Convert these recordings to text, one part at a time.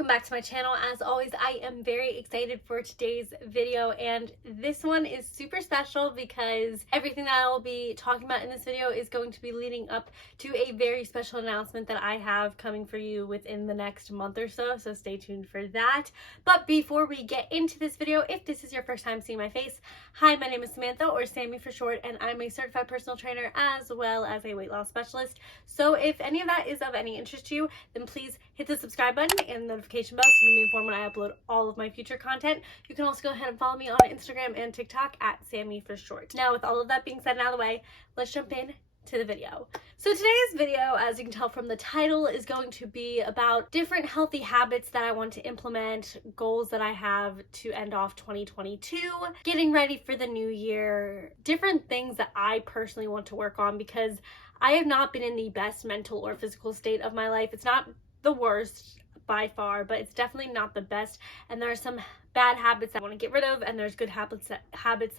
welcome back to my channel. As always, I am very excited for today's video, and this one is super special because everything that I will be talking about in this video is going to be leading up to a very special announcement that I have coming for you within the next month or so stay tuned for that. But before we get into this video, if this is your first time seeing my face, hi, my name is Samantha, or Sammy for short, and I'm a certified personal trainer as well as a weight loss specialist. So if any of that is of any interest to you, then please hit the subscribe button and the notification bell so you can be informed when I upload all of my future content. You can also go ahead and follow me on Instagram and TikTok at Sammy for short. Now, with all of that being said and out of the way, let's jump in to the video. So today's video, as you can tell from the title, is going to be about different healthy habits that I want to implement, goals that I have to end off 2022, getting ready for the new year, different things that I personally want to work on because I have not been in the best mental or physical state of my life. It's not the worst by far, but it's definitely not the best, and there are some bad habits that I want to get rid of, and there's good habits that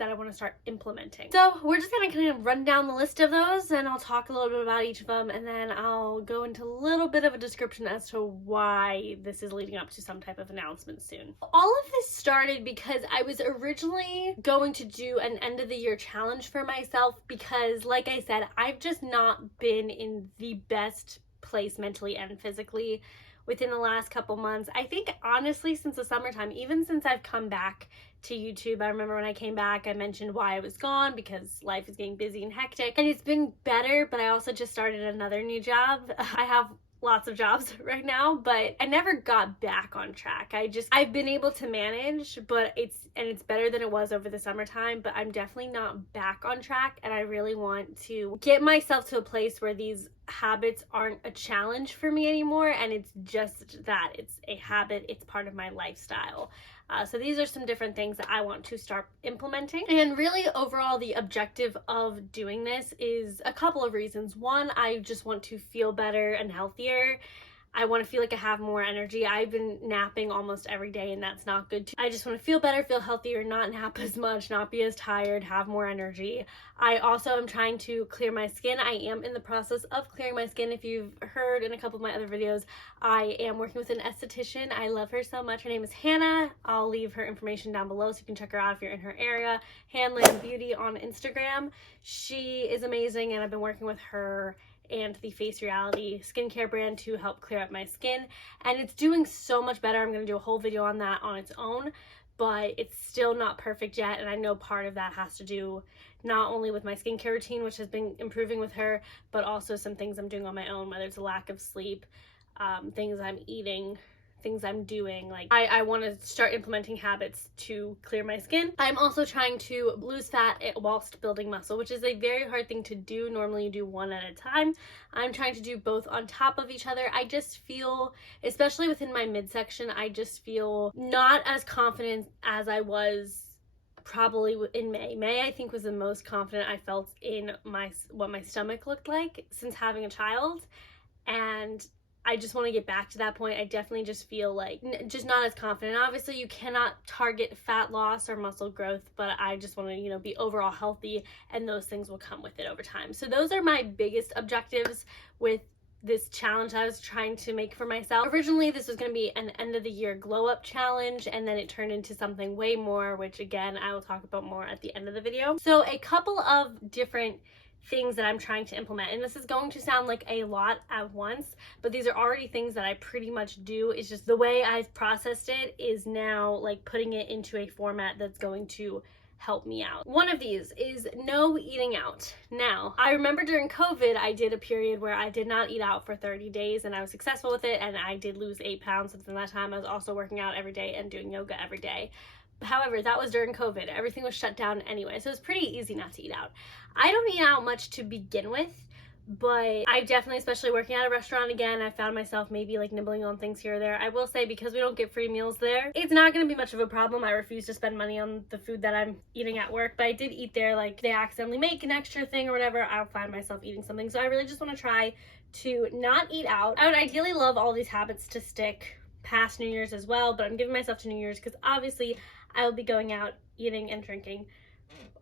I want to start implementing. So we're just gonna kind of run down the list of those, and I'll talk a little bit about each of them, and then I'll go into a little bit of a description as to why this is leading up to some type of announcement soon. All of this started because I was originally going to do an end of the year challenge for myself because, like I said, I've just not been in the best place mentally and physically within the last couple months. I think honestly since the summertime, even since I've come back to YouTube. I remember when I came back I mentioned why I was gone because life is getting busy and hectic, and it's been better, but I also just started another new job. I have lots of jobs right now, but I never got back on track. I've been able to manage, but it's better than it was over the summertime, but I'm definitely not back on track, and I really want to get myself to a place where these habits aren't a challenge for me anymore, and it's just that it's a habit, it's part of my lifestyle. So these are some different things that I want to start implementing. And really overall the objective of doing this is a couple of reasons. One, I just want to feel better and healthier. I want to feel like I have more energy. I've been napping almost every day, and that's not good too. I just want to feel better, feel healthier, not nap as much, not be as tired, have more energy. I also am trying to clear my skin. I am in the process of clearing my skin. If you've heard in a couple of my other videos, I am working with an esthetician. I love her so much. Her name is Hannah. I'll leave her information down below so you can check her out if you're in her area. Hanland Beauty on Instagram. She is amazing, and I've been working with her and the Face Reality skincare brand to help clear up my skin, and it's doing so much better. I'm going to do a whole video on that on its own, but it's still not perfect yet, and I know part of that has to do not only with my skincare routine, which has been improving with her, but also some things I'm doing on my own, whether it's a lack of sleep, things I'm eating, things I'm doing. Like I want to start implementing habits to clear my skin. I'm also trying to lose fat whilst building muscle, which is a very hard thing to do. Normally you do one at a time. I'm trying to do both on top of each other. I just feel, especially within my midsection, I just feel not as confident as I was probably in May. May, I think, was the most confident I felt in what my stomach looked like since having a child, and I just want to get back to that point. I definitely just feel like just not as confident. Obviously you cannot target fat loss or muscle growth, but I just want to, be overall healthy, and those things will come with it over time. So those are my biggest objectives with this challenge I was trying to make for myself. Originally this was going to be an end of the year glow up challenge, and then it turned into something way more, which again I will talk about more at the end of the video. So a couple of different things that I'm trying to implement, and this is going to sound like a lot at once, but these are already things that I pretty much do. It's just the way I've processed it is now like putting it into a format that's going to help me out. One of these is no eating out. Now, I remember during COVID, I did a period where I did not eat out for 30 days, and I was successful with it, and I did lose 8 pounds. Within that time, I was also working out every day and doing yoga every day. However, that was during COVID. Everything was shut down anyway, so it's pretty easy not to eat out. I don't eat out much to begin with, but I definitely, especially working at a restaurant again, I found myself maybe like nibbling on things here or there. I will say, because we don't get free meals there, it's not going to be much of a problem. I refuse to spend money on the food that I'm eating at work, but I did eat there. Like, they accidentally make an extra thing or whatever, I'll find myself eating something. So I really just want to try to not eat out. I would ideally love all these habits to stick past New Year's as well, but I'm giving myself to New Year's because obviously I will be going out, eating and drinking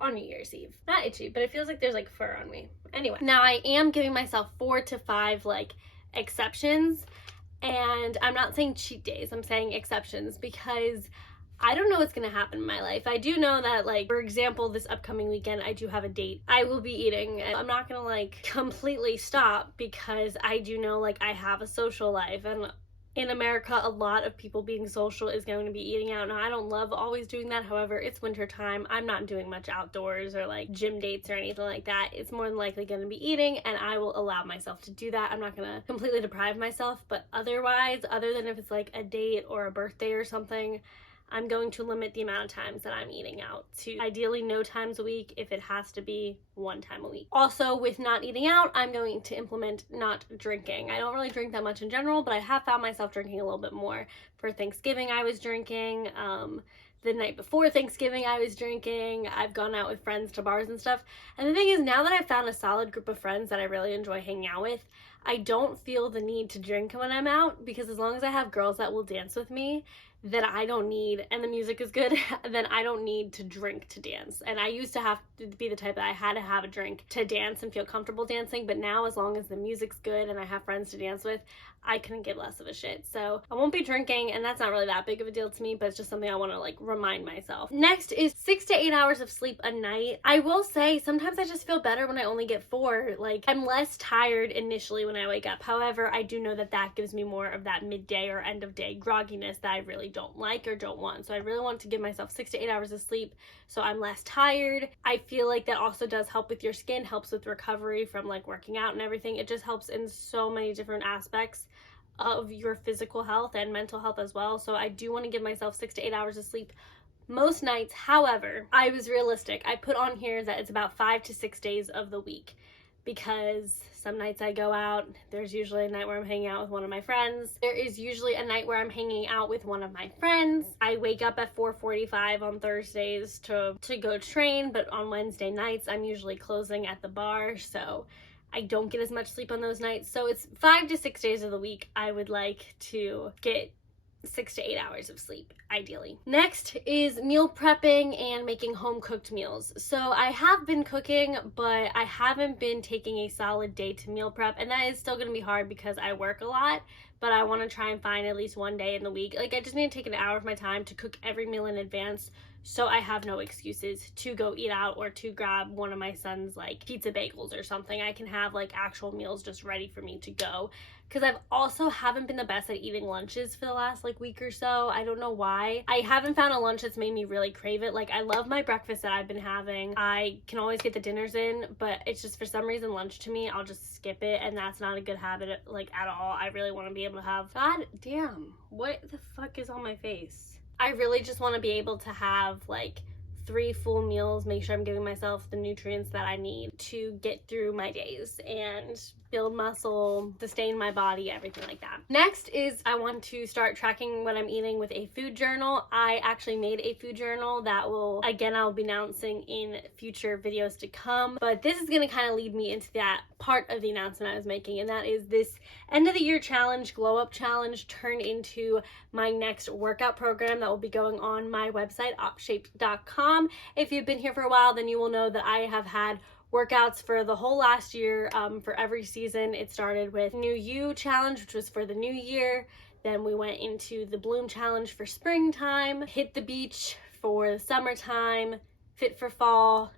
on New Year's Eve. Not itchy, but it feels like there's like fur on me. Anyway, now I am giving myself 4 to 5 like exceptions, And I'm not saying cheat days, I'm saying exceptions, because I don't know what's gonna happen in my life. I do know that, like, for example, this upcoming weekend, I do have a date I will be eating, and I'm not gonna, like, completely stop, because I do know, like, I have a social life, and in America, a lot of people being social is going to be eating out. Now, I don't love always doing that. However, it's winter time. I'm not doing much outdoors or like gym dates or anything like that. It's more than likely going to be eating, and I will allow myself to do that. I'm not going to completely deprive myself, but otherwise, other than if it's like a date or a birthday or something, I'm going to limit the amount of times that I'm eating out to ideally no times a week, if it has to be 1 time a week. Also, with not eating out, I'm going to implement not drinking. I don't really drink that much in general, but I have found myself drinking a little bit more. For Thanksgiving, I was drinking. The night before Thanksgiving, I was drinking. I've gone out with friends to bars and stuff. And the thing is, now that I've found a solid group of friends that I really enjoy hanging out with, I don't feel the need to drink when I'm out, because as long as I have girls that will dance with me, that I don't need, and the music is good, then I don't need to drink to dance. And I used to have to be the type that I had to have a drink to dance and feel comfortable dancing, but now as long as the music's good and I have friends to dance with, I couldn't give less of a shit. So I won't be drinking, and that's not really that big of a deal to me, but it's just something I want to like remind myself. Next is 6 to 8 hours of sleep a night. I will say sometimes I just feel better when I only get 4. Like, I'm less tired initially when I wake up. However, I do know that that gives me more of that midday or end of day grogginess that I really don't like or don't want. So I really want to give myself 6 to 8 hours of sleep so I'm less tired. I feel like that also does help with your skin, helps with recovery from like working out and everything. It just helps in so many different aspects of your physical health and mental health as well. So I do want to give myself 6 to 8 hours of sleep most nights. However, I was realistic. I put on here that it's about 5 to 6 days of the week, because some nights I go out, there's usually a night where I'm hanging out with one of my friends. There is usually a night where I'm hanging out with one of my friends. I wake up at 4:45 on Thursdays to go train, but on Wednesday nights, I'm usually closing at the bar, so I don't get as much sleep on those nights. So it's 5 to 6 days of the week I would like to get 6 to 8 hours of sleep, ideally. Next is meal prepping and making home cooked meals. So I have been cooking, but I haven't been taking a solid day to meal prep, and that is still going to be hard because I work a lot, but I want to try and find at least one day in the week. Like, I just need to take an hour of my time to cook every meal in advance, so I have no excuses to go eat out or to grab one of my son's like pizza bagels or something. I can have like actual meals just ready for me to go, because I've also haven't been the best at eating lunches for the last like week or so. I don't know why. I haven't found a lunch that's made me really crave it. Like, I love my breakfast that I've been having. I can always get the dinners in, but it's just for some reason lunch to me, I'll just skip it, and that's not a good habit like at all. I really want to be able to have, god damn, what the fuck is on my face? I really just want to be able to have like 3 full meals, make sure I'm giving myself the nutrients that I need to get through my days and build muscle, sustain my body, everything like that. Next is I want to start tracking what I'm eating with a food journal. I actually made a food journal that will, again, I'll be announcing in future videos to come, but this is going to kind of lead me into that part of the announcement I was making, and that is this end of the year challenge, glow up challenge, turned into my next workout program that will be going on my website, opshaped.com. If you've been here for a while, then you will know that I have had workouts for the whole last year, for every season. It started with New You challenge, which was for the new year. Then we went into the Bloom challenge for springtime, Hit the Beach for the summertime, Fit for fall,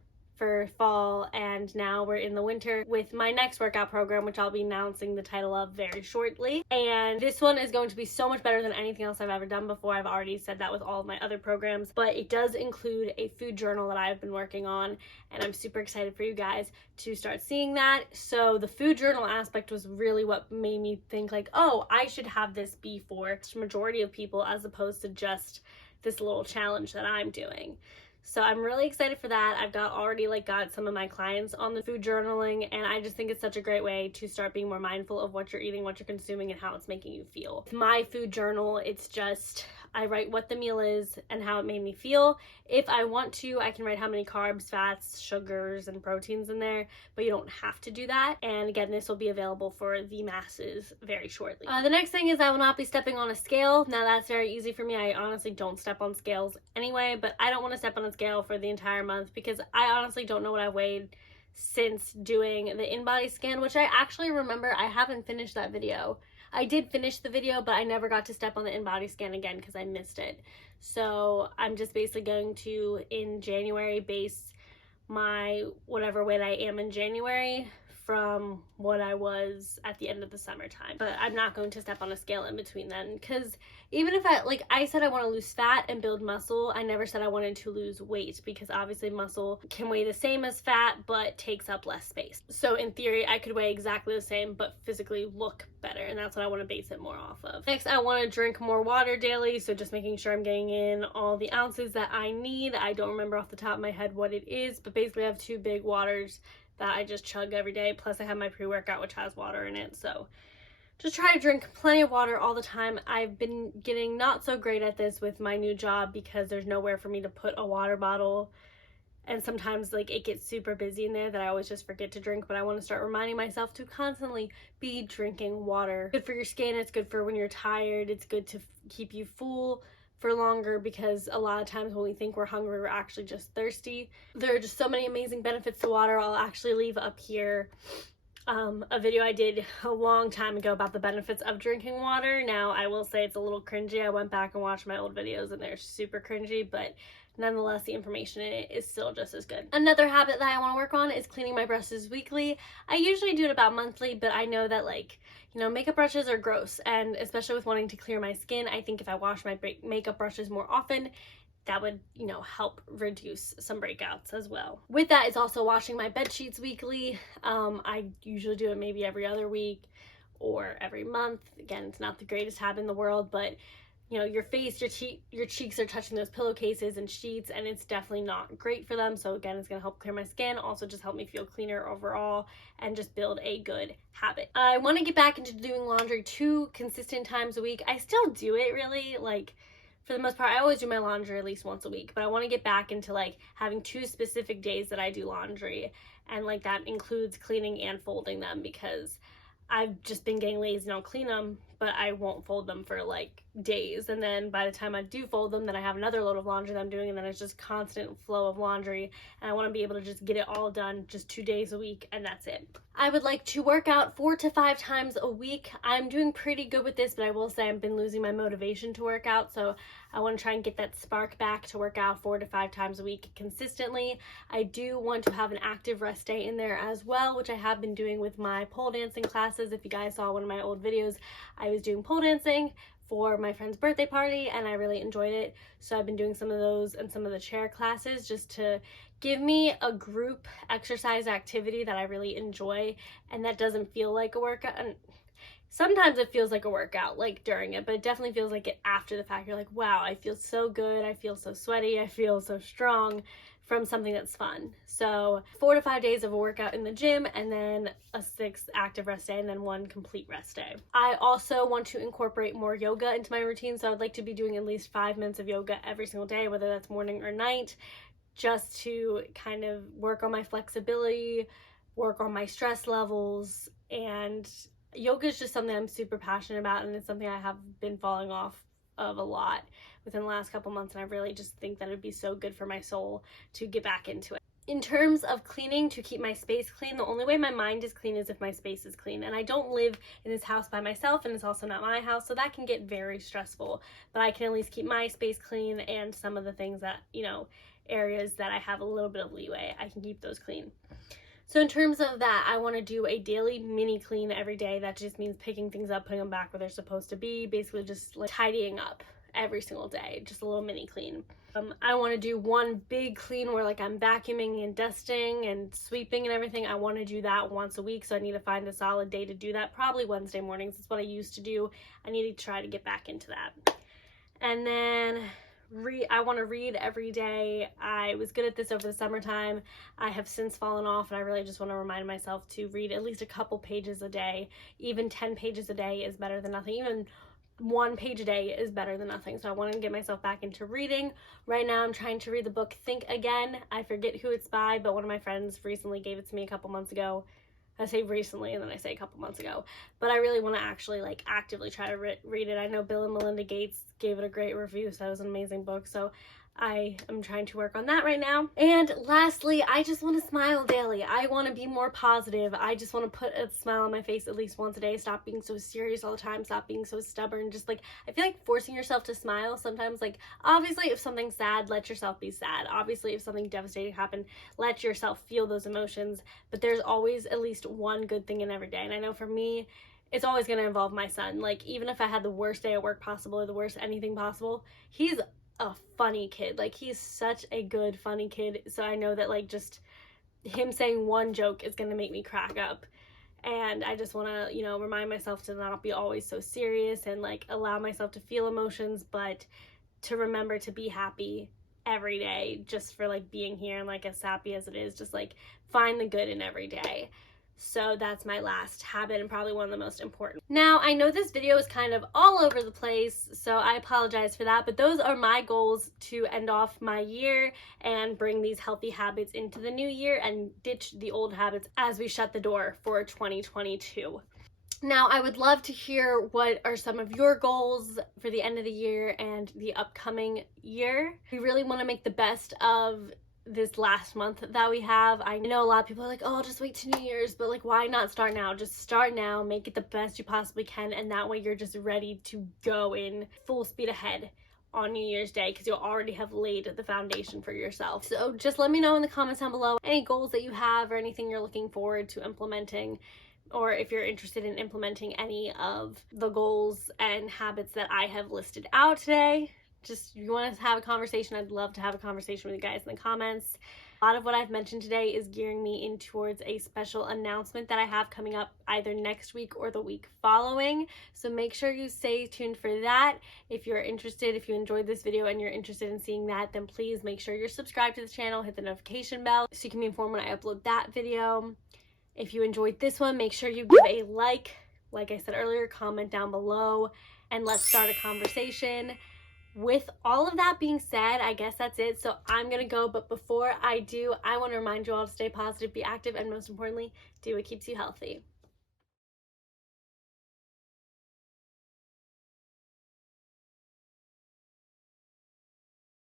and now we're in the winter with my next workout program, which I'll be announcing the title of very shortly. And this one is going to be so much better than anything else I've ever done before. I've already said that with all of my other programs, but it does include a food journal that I've been working on, and I'm super excited for you guys to start seeing that. So the food journal aspect was really what made me think like, oh, I should have this be for the majority of people as opposed to just this little challenge that I'm doing. So I'm really excited for that. I've already got some of my clients on the food journaling, and I just think it's such a great way to start being more mindful of what you're eating, what you're consuming, and how it's making you feel. With my food journal, it's just, I write what the meal is and how it made me feel. If I want to, I can write how many carbs, fats, sugars, and proteins in there, but you don't have to do that. And again, this will be available for the masses very shortly. The next thing is I will not be stepping on a scale. Now that's very easy for me. I honestly don't step on scales anyway, but I don't want to step on a scale for the entire month because I honestly don't know what I weighed since doing the in-body scan, which I actually remember I haven't finished that video. I did finish the video, but I never got to step on the in-body scan again because I missed it. So I'm just basically going to, in January, base my whatever weight I am in January from what I was at the end of the summertime. But I'm not going to step on a scale in between then, because even if I said I want to lose fat and build muscle, I never said I wanted to lose weight, because obviously muscle can weigh the same as fat but takes up less space. So in theory I could weigh exactly the same but physically look better, and that's what I want to base it more off of. Next, I want to drink more water daily, so just making sure I'm getting in all the ounces that I need. I don't remember off the top of my head what it is, but basically I have 2 big waters that I just chug every day, plus I have my pre-workout which has water in it. So just try to drink plenty of water all the time. I've been getting not so great at this with my new job because there's nowhere for me to put a water bottle, and sometimes like it gets super busy in there that I always just forget to drink. But I want to start reminding myself to constantly be drinking water. Good for your skin, it's good for when you're tired, it's good to keep you full for longer, because a lot of times when we think we're hungry, we're actually just thirsty. There are just so many amazing benefits to water. I'll actually leave up here a video I did a long time ago about the benefits of drinking water. Now I will say it's a little cringy. I went back and watched my old videos and they're super cringy, but nonetheless the information in it is still just as good. Another habit that I want to work on is cleaning my brushes weekly. I usually do it about monthly, but I know that makeup brushes are gross, and especially with wanting to clear my skin, I think if I wash my makeup brushes more often, that would, help reduce some breakouts as well. With that is also washing my bed sheets weekly. I usually do it maybe every other week or every month. Again, it's not the greatest habit in the world, but your face, your cheeks are touching those pillowcases and sheets, and it's definitely not great for them. So again, it's gonna help clear my skin, also just help me feel cleaner overall, and just build a good habit. I want to get back into doing laundry 2 consistent times a week. I still do it really, for the most part. I always do my laundry at least once a week, but I want to get back into having 2 specific days that I do laundry, and that includes cleaning and folding them, because I've just been getting lazy and I'll clean them, but I won't fold them for days, and then by the time I do fold them, then I have another load of laundry that I'm doing, and then it's just constant flow of laundry, and I want to be able to just get it all done just 2 days a week, and that's it. I would like to work out 4 to 5 times a week. I'm doing pretty good with this, but I will say I've been losing my motivation to work out, so I want to try and get that spark back to work out 4 to 5 times a week consistently. I do want to have an active rest day in there as well, which I have been doing with my pole dancing classes. If you guys saw one of my old videos, I was doing pole dancing for my friend's birthday party, and I really enjoyed it. So I've been doing some of those and some of the chair classes just to give me a group exercise activity that I really enjoy, and that doesn't feel like a workout. And sometimes it feels like a workout during it, but it definitely feels like it after the fact. You're like, wow, I feel so good, I feel so sweaty, I feel so strong from something that's fun. So 4 to 5 days of a workout in the gym, and then a 6th active rest day, and then 1 complete rest day. I also want to incorporate more yoga into my routine, so I'd like to be doing at least 5 minutes of yoga every single day, whether that's morning or night, just to kind of work on my flexibility, work on my stress levels. And yoga is just something I'm super passionate about, and it's something I have been falling off of a lot within the last couple months, and I really just think that it'd be so good for my soul to get back into it. In terms of cleaning, to keep my space clean, the only way my mind is clean is if my space is clean, and I don't live in this house by myself, and it's also not my house, so that can get very stressful. But I can at least keep my space clean, and some of the things that, areas that I have a little bit of leeway, I can keep those clean. So in terms of that, I want to do a daily mini clean every day. That just means picking things up, putting them back where they're supposed to be, basically just tidying up every single day, just a little mini clean. I want to do 1 big clean where I'm vacuuming and dusting and sweeping and everything. I want to do that once a week, so I need to find a solid day to do that, probably Wednesday mornings. That's what I used to do. I need to try to get back into that. And then I want to read every day. I was good at this over the summertime. I have since fallen off, and I really just want to remind myself to read at least a couple pages a day. Even 10 pages a day is better than nothing. Even 1 page a day is better than nothing. So I want to get myself back into reading. Right now I'm trying to read the book Think Again. I forget who it's by, but one of my friends recently gave it to me a couple months ago. I say recently and then I say a couple months ago, but I really want to actually actively try to read it. I know Bill and Melinda Gates gave it a great review, so that was an amazing book. So I am trying to work on that right now. And lastly, I just want to smile daily. I want to be more positive. I just want to put a smile on my face at least once a day. Stop being so serious all the time. Stop being so stubborn. Just like, I feel like forcing yourself to smile sometimes, like, obviously if something's sad, let yourself be sad. Obviously if something devastating happened, let yourself feel those emotions. But there's always at least one good thing in every day. And I know for me, it's always going to involve my son. Like, even if I had the worst day at work possible or the worst anything possible, he's a funny kid. Like, he's such a good funny kid. So I know that, like, just him saying one joke is gonna make me crack up. And I just want to, you know, remind myself to not be always so serious and like allow myself to feel emotions, but to remember to be happy every day, just for like being here. And like, as happy as it is, just like find the good in every day. So that's my last habit and probably one of the most important. Now, I know this video is kind of all over the place, so I apologize for that, but those are my goals to end off my year and bring these healthy habits into the new year and ditch the old habits as we shut the door for 2022. Now, I would love to hear what are some of your goals for the end of the year and the upcoming year. We really want to make the best of this last month that we have. I know a lot of people are like, oh, I'll just wait to New Year's, but like, why not start now? Just start now, make it the best you possibly can, and that way you're just ready to go in full speed ahead on New Year's Day, because you'll already have laid the foundation for yourself. So just let me know in the comments down below any goals that you have or anything you're looking forward to implementing, or if you're interested in implementing any of the goals and habits that I have listed out today. Just, if you want to have a conversation, I'd love to have a conversation with you guys in the comments. A lot of what I've mentioned today is gearing me in towards a special announcement that I have coming up either next week or the week following. So make sure you stay tuned for that. If you're interested, if you enjoyed this video and you're interested in seeing that, then please make sure you're subscribed to the channel, hit the notification bell so you can be informed when I upload that video. If you enjoyed this one, make sure you give a like I said earlier, comment down below, and let's start a conversation. With all of that being said, I guess that's it. So I'm gonna go, but before I do, I want to remind you all to stay positive, be active, and most importantly, do what keeps you healthy.